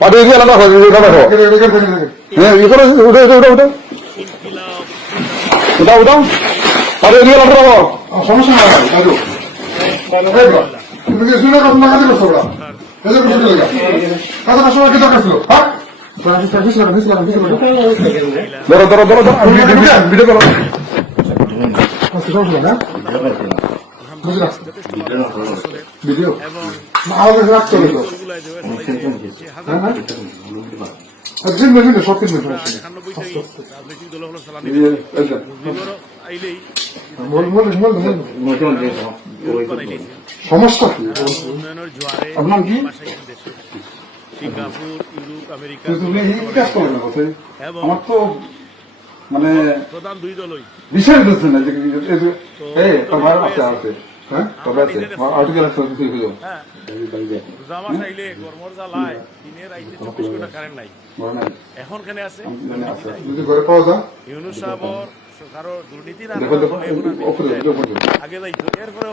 পাঠিয়ে গিয়ে আলাদা হয় হ্যাঁ ই করে উঠে উঠে উঠে উঠে উঠাও উঠাও পাঠিয়ে গিয়ে আলাদা রাখো সমস্যা না হয় দাদু তুমি কি শুনে কথা না কাজে করছো ওরা এদের কিছু চলে গেল কাজে না সময় কি দরকার ছিল হ্যাঁ ধরো ধরো ধরো ধরো ভিডিও করো সমস্যা না বুঝলাম ভিডিও আমাদের রাখতে হবে সব কিছু সমস্যা কি আপনার কি সিঙ্গাপুর, ইউরোপ, আমেরিকা, আমার তো মানে প্রধান দুই দলই বিষয় বুঝছে না তোমার আছে আছে হ্যাঁ তবে আছে আর্টিকেল আছে জামাস আইলে গরমর জ্বালায় দিনের আইলে 24 ঘন্টা কারেন্ট নাই এখন কেন আছে ঘরে পাওয়া যায় ইউনুস সাহেবর কারো দুর্নীতি না দেখো আগে যাইতো এরপরে